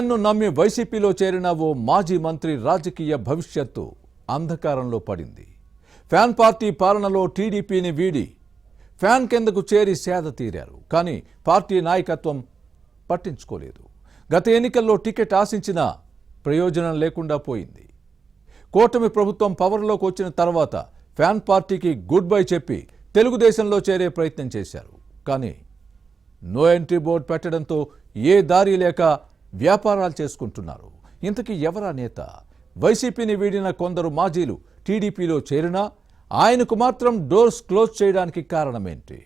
నన్ను నమ్మి వైసీపీలో చేరిన ఓ మాజీ మంత్రి రాజకీయ భవిష్యత్తు అంధకారంలో పడింది. ఫ్యాన్ పార్టీ పాలనలో టీడీపీని వీడి ఫ్యాన్ కిందకు చేరి సేద తీరారు. కానీ పార్టీ నాయకత్వం పట్టించుకోలేదు. గత ఎన్నికల్లో టికెట్ ఆశించిన ప్రయోజనం లేకుండా పోయింది. కూటమి ప్రభుత్వం పవర్లోకి వచ్చిన తర్వాత ఫ్యాన్ పార్టీకి గుడ్ బై చెప్పి తెలుగుదేశంలో చేరే ప్రయత్నం చేశారు. కానీ నో ఎంట్రీ బోర్డు పెట్టడంతో ఏ దారి లేక వ్యాపారాలు చేసుకుంటున్నారు. ఇంతకీ ఎవరా నేత? వైసీపీని వీడిన కొందరు మాజీలు టీడీపీలో చేరినా ఆయనకు మాత్రం డోర్స్ క్లోజ్ చేయడానికి కారణమేంటి?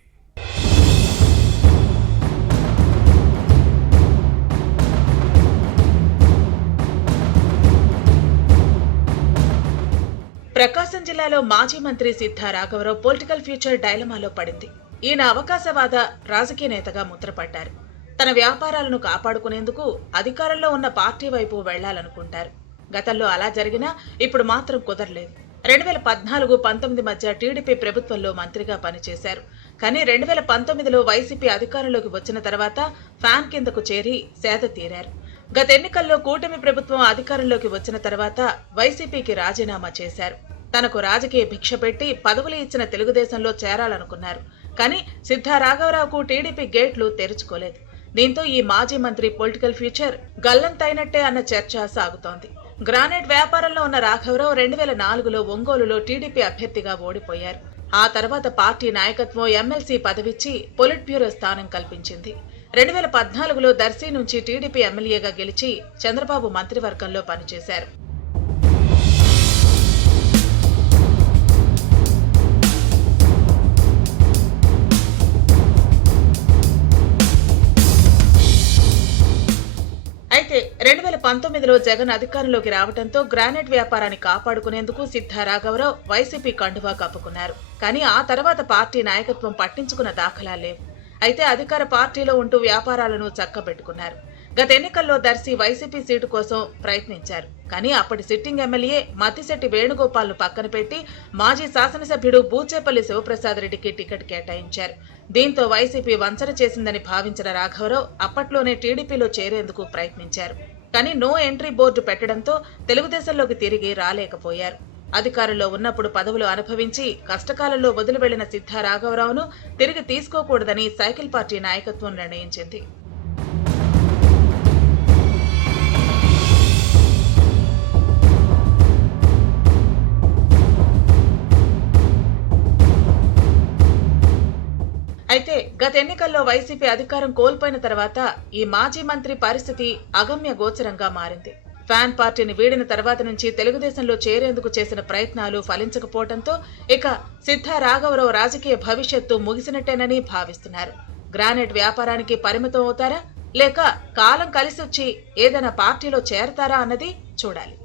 ప్రకాశం జిల్లాలో మాజీ మంత్రి సిద్ధా రాఘవరావు పొలిటికల్ ఫ్యూచర్ డైలమాలో పడింది. ఈయన అవకాశవాద రాజకీయ నేతగా ముద్రపడ్డారు. తన వ్యాపారాలను కాపాడుకునేందుకు అధికారంలో ఉన్న పార్టీ వైపు వెళ్లాలనుకుంటారు. గతంలో అలా జరిగినా ఇప్పుడు మాత్రం కుదరలేదు. 2014-19 మధ్య టీడీపీ ప్రభుత్వంలో మంత్రిగా పనిచేశారు. కానీ 2019లో వైసీపీ అధికారంలోకి వచ్చిన తర్వాత ఫ్యాన్ కిందకు చేరి సేద తీరారు. గత ఎన్నికల్లో కూటమి ప్రభుత్వం అధికారంలోకి వచ్చిన తర్వాత వైసీపీకి రాజీనామా చేశారు. తనకు రాజకీయ భిక్ష పెట్టి పదవులు ఇచ్చిన తెలుగుదేశంలో చేరాలనుకున్నారు. కానీ సిద్ధా రాఘవరావుకు టీడీపీ గేట్లు తెరుచుకోలేదు. దీంతో ఈ మాజీ మంత్రి పొలిటికల్ ఫ్యూచర్ గల్లంతైనట్టే అన్న చర్చ సాగుతోంది. గ్రానైట్ వ్యాపారంలో ఉన్న రాఘవరావు 2004లో ఒంగోలులో టీడీపీ అభ్యర్థిగా ఓడిపోయారు. ఆ తర్వాత పార్టీ నాయకత్వం ఎమ్మెల్సీ పదవిచ్చి పొలిట్ బ్యూరో స్థానం కల్పించింది. 2014లో దర్శి నుంచి టీడీపీ ఎమ్మెల్యేగా గెలిచి చంద్రబాబు మంత్రివర్గంలో పనిచేశారు. అయితే 2019లో జగన్ అధికారంలోకి రావడంతో గ్రానైట్ వ్యాపారాన్ని కాపాడుకునేందుకు సిద్ధా రాఘవరావు వైసీపీ కండువా కప్పుకున్నారు. కానీ ఆ తర్వాత పార్టీ నాయకత్వం పట్టించుకున్న దాఖలా లేవు. అయితే అధికార పార్టీలో ఉంటూ వ్యాపారాలను చక్కబెట్టుకున్నారు. గత ఎన్నికల్లో దర్శి వైసీపీ సీటు కోసం ప్రయత్నించారు. కానీ అప్పటి సిట్టింగ్ ఎమ్మెల్యే మద్దిశెట్టి వేణుగోపాల్ను పక్కన పెట్టి మాజీ శాసనసభ్యుడు బూచేపల్లి శివప్రసాద్ రెడ్డికి టికెట్ కేటాయించారు. దీంతో వైసీపీ వంచన చేసిందని భావించిన రాఘవరావు అప్పట్లోనే టీడీపీలో చేరేందుకు ప్రయత్నించారు. కానీ నో ఎంట్రీ బోర్డు పెట్టడంతో తెలుగుదేశంలోకి తిరిగి రాలేకపోయారు. అధికారంలో ఉన్నప్పుడు పదవులు అనుభవించి కష్టకాలంలో వదిలి వెళ్లిన సిద్ధా రాఘవరావును తిరిగి తీసుకోకూడదని సైకిల్ పార్టీ నాయకత్వం నిర్ణయించింది. అయితే గత ఎన్నికల్లో వైసీపీ అధికారం కోల్పోయిన తర్వాత ఈ మాజీ మంత్రి పరిస్థితి అగమ్య గోచరంగా మారింది. ఫ్యాన్ పార్టీని వీడిన తర్వాత నుంచి తెలుగుదేశంలో చేరేందుకు చేసిన ప్రయత్నాలు ఫలించకపోవడంతో ఇక సిద్ధా రాఘవరావు రాజకీయ భవిష్యత్తు ముగిసినట్టేనని భావిస్తున్నారు. గ్రానైట్ వ్యాపారానికి పరిమితం అవుతారా లేక కాలం కలిసొచ్చి ఏదైనా పార్టీలో చేరతారా అన్నది చూడాలి.